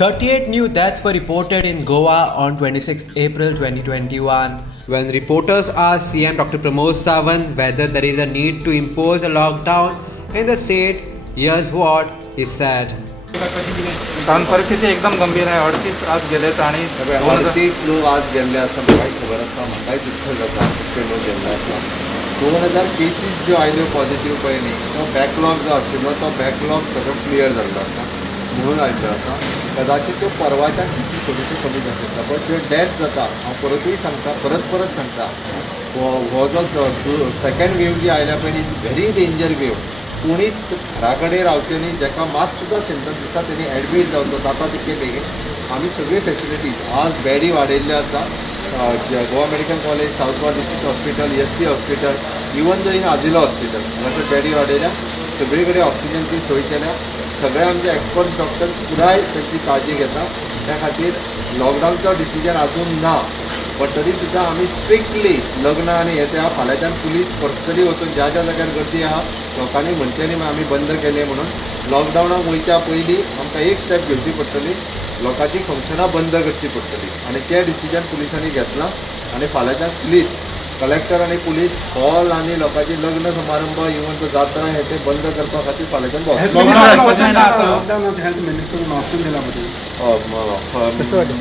38 new deaths were reported in Goa on 26 April 2021. When reporters asked CM Dr. Pramod Sawant whether there is a need to impose a lockdown in the state, here's what he said. कारण परिस्थिती एकदम गंभीर आहे. 38 आज गेलेत आणि 38 लोक आज गेल्ले आसा. म्हाकाय खबर आसा, म्हाकाय दुख्ख जाता कितले लोक गेल्ले आसा. 2000 केसीस ज्यो आयल्यो पॉझिटिव्ह पळय न्ही, तो बॅकलॉग जो आशिल्लो तो बॅकलॉग सगळो क्लियर जाल्लो आसा म्हणून आयिल्लो आसा. कदाचित त्यो परवाच्यान कितली थोडीशी कमी जावंक शकता. बट ज्यो डेथ जाता हांव परतूय सांगता, परत सांगता, हो जो सेकंड वेव जी आयल्या पळय न्ही, व्हेरी डेंजर वेव. कोणीच घरा कडेन रावचे न्ही. जाका मात सुद्दां सिम्पटम्स दिसता तेणी एडमीट जावचो जाता तितके बेगीन. आमी सगळे फॅसिलिटीज आज बॅडी वाडयल्ल्यो आसा. Goa medical college, south Goa district hospital, S T hospital, even though in आजिलो hospital हांगासर बॅडी वाडयल्या. सगळे कडेन ऑक्सिजनची सोय केल्या. सगळे आमचे एक्सपर्ट्स डॉक्टर पुराय त्याची काळजी घेता. त्या खातीर लॉकडावनचो डिसिजन अजून ना. बट तरी सुद्दां आमी स्ट्रिक्टली लग्न आनी हे त्या फाल्यांच्यान पुलीस पर्सनली वचून ज्या जाग्यार गर्दी आहा लोकांनी म्हणचें न्ही आमी बंद केले म्हणून. लॉकडावनाक वयच्या पयलीं आमकां एक स्टेप घेवची पडटली. लोकांची फंक्शनां बंद करची पडटली आनी तें डिसिजन पुलिसांनी घेतलां. आनी फाल्यांच्यान प्लीज कलेक्टर आनी पुलीस हॉल आनी लोकांची लग्न समारंभ इवन तो जात्रा हे ते बंद करपा खातीर फाल्यांच्यान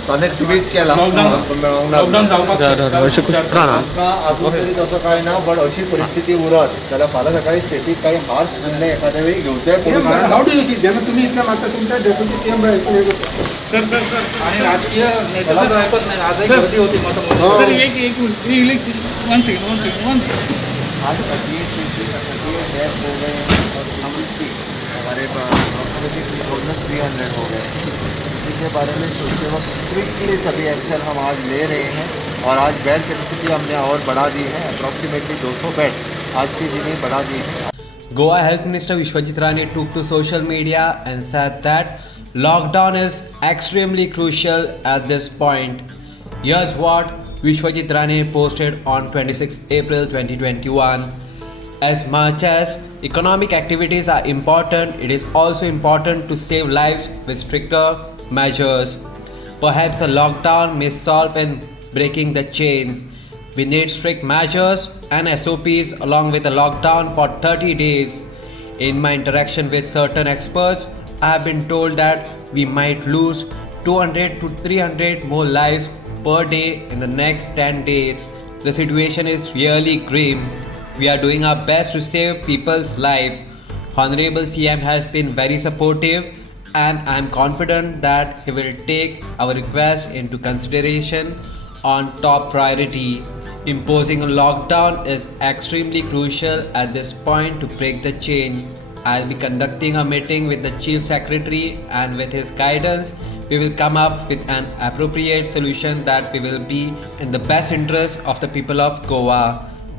ताणें ट्वीट केलां. अजून तरी तसो कांय ना. बट अशी परिस्थिती उरत जाल्यार फाल्यां सकाळी स्टेटीक काही हार्श निर्णय एखाद्या वेळी घेवचे तुम्ही इतल्या मागता तुमच्या डेप्युटी सीएम आणि राजकीय नेत्यांचं ऐकत नाही. आजही गर्दी होती आज 38 डेथ हो गए, हमारे ऑलमोस्ट 300 हो गए. इसी के बारे में सोचते वक्त स्ट्रिक्टली सभी एक्शन हम आज ले रहे हैं. और आज बेड कैपेसिटी हमने और बढ़ा दी है. अप्रॉक्सीमेटली 200 बेड आज के दिन ही बढ़ा दी है. Goa Health Minister Vishwajit Rane took to social media and said that lockdown is extremely crucial at this point. Here's what Vishwajit Rane posted on 26 April 2021. As much as economic activities are important, it is also important to save lives with stricter measures. Perhaps a lockdown may solve in breaking the chain. We need strict measures and SOPs along with a lockdown for 30 days. In my interaction with certain experts, I have been told that we might lose 200 to 300 more lives per day in the next 10 days. The situation is really grim. We are doing our best to save people's life. Honorable CM has been very supportive and I am confident that he will take our request into consideration on top priority. Imposing a lockdown is extremely crucial at this point to break the chain. I'll be conducting a meeting with the Chief Secretary and with his guidance, we will come up with an appropriate solution that will be in the best interest of the people of Goa.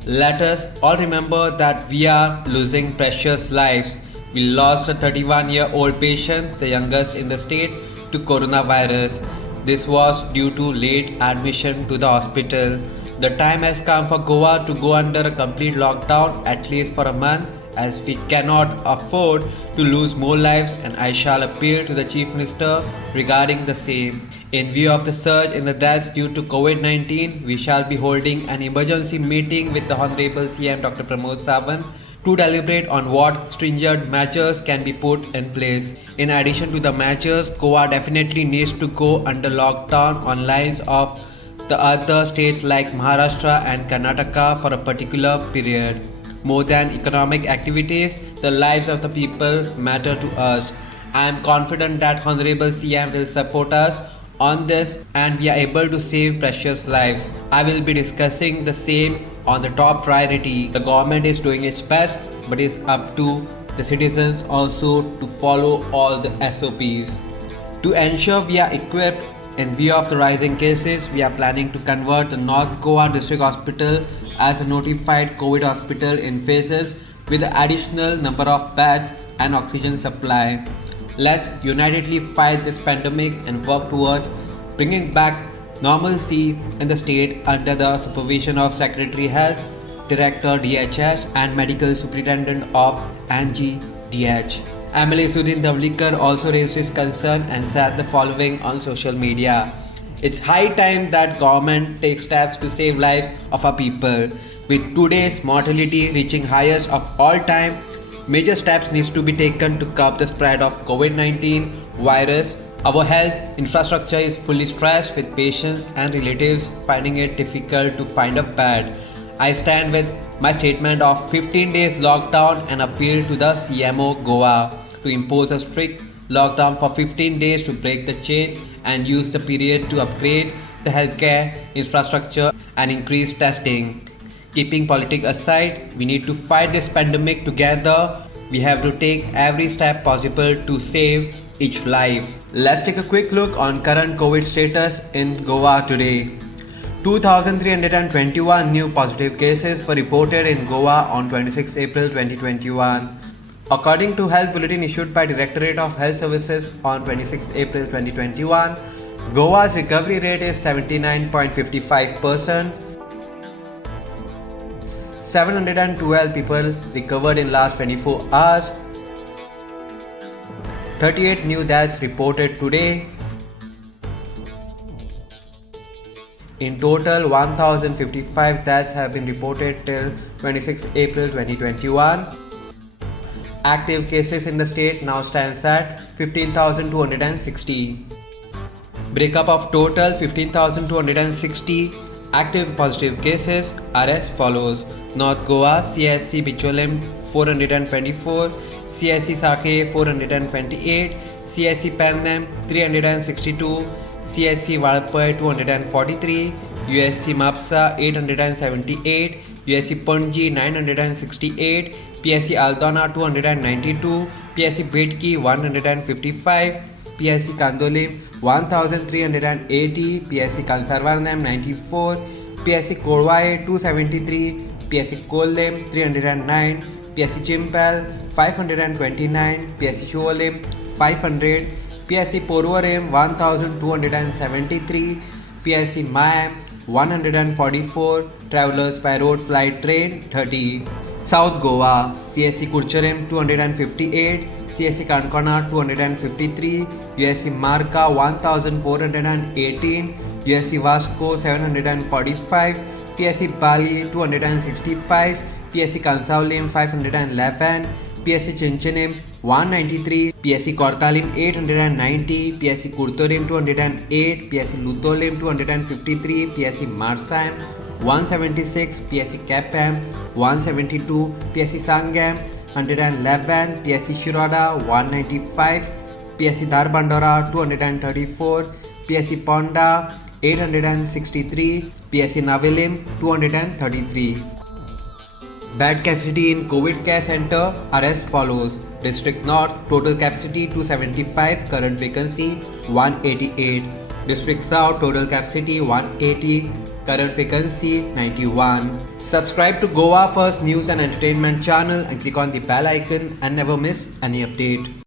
Let us all remember that we are losing precious lives. We lost a 31-year-old patient, the youngest in the state, to coronavirus. This was due to late admission to the hospital. The time has come for Goa to go under a complete lockdown at least for a month, as we cannot afford to lose more lives, and I shall appeal to the Chief Minister regarding the same. In view of the surge in the deaths due to COVID-19, we shall be holding an emergency meeting with the Honorable CM Dr. Pramod Sawant to deliberate on what stringent measures can be put in place. In addition to the measures, Goa definitely needs to go under lockdown on lines of the other states like Maharashtra and Karnataka for a particular period. More than economic activities, the lives of the people matter to us. I am confident that Honorable CM will support us on this and we are able to save precious lives. I will be discussing the same on the top priority. The government is doing its best, but it's up to the citizens also to follow all the SOPs. To ensure we are equipped in view of the rising cases, we are planning to convert the North Goa District Hospital as a notified COVID hospital in phases with the additional number of beds and oxygen supply. Let's unitedly fight this pandemic and work towards bringing back normalcy in the state under the supervision of Secretary Health, Director DHS and Medical Superintendent of NGDH. MLA Sudhin Davlikar also raised his concern and said the following on social media. It's high time that government takes steps to save lives of our people. With today's mortality reaching highest of all time, major steps needs to be taken to curb the spread of COVID-19 virus. Our health infrastructure is fully stressed with patients and relatives finding it difficult to find a bed. I stand with my statement of 15 days lockdown and appeal to the CMO Goa to impose a strict lockdown for 15 days to break the chain and use the period to upgrade the healthcare infrastructure and increase testing. Keeping politics aside, we need to fight this pandemic together. We have to take every step possible to save each life. Let's take a quick look on current COVID status in Goa today. 2,321 new positive cases were reported in Goa on 26 April 2021. According to Health Bulletin issued by Directorate of Health Services on 26 April 2021, Goa's recovery rate is 79.55%. 712 people recovered in last 24 hours. 38 new deaths reported today. In total, 1,055 deaths have been reported till 26 April 2021. Active cases in the state now stands at 15,260. Breakup of total 15,260 active positive cases are as follows. North Goa, CSC Bicholim 424, CSC Sake 428, CSC Pannam 362, CSC Valpai 243, USC Mapsa 878, USC Panji 968, PSC Aldona 292, PSC Bidki 155, PSC Kandolim 1380, PSC Kansarvarnam 94, PSC Kodwai 273, PSC Kollem 309, PSC Chimpal 529, PSC Sholim 500, PSC Porvorim 1273, PSC Mayam 144, Travelers by road flight train 30. South Goa, CSC Kurcharam 258, CSC Kankana 253, USC Marka 1418, USC Vasco 745, PSC Bali 265, PSC Kansaulim 511, PSC Chinchanim 193, PSC Kortalim 890, PSC Kurtorim 208, PSC Lutolim 253, PSC Marsam 176, PSC Kapam 172, PSC Sangam 111, PSC Shiroda 195, PSC Darbandora 234, PSC Ponda 863, PSC Navilim 233. Bed capacity in COVID care center are as follows. District North, total capacity 275, current vacancy 188. District South, total capacity 180, current vacancy 91. Subscribe to Goa First News and Entertainment channel and click on the bell icon and never miss any update.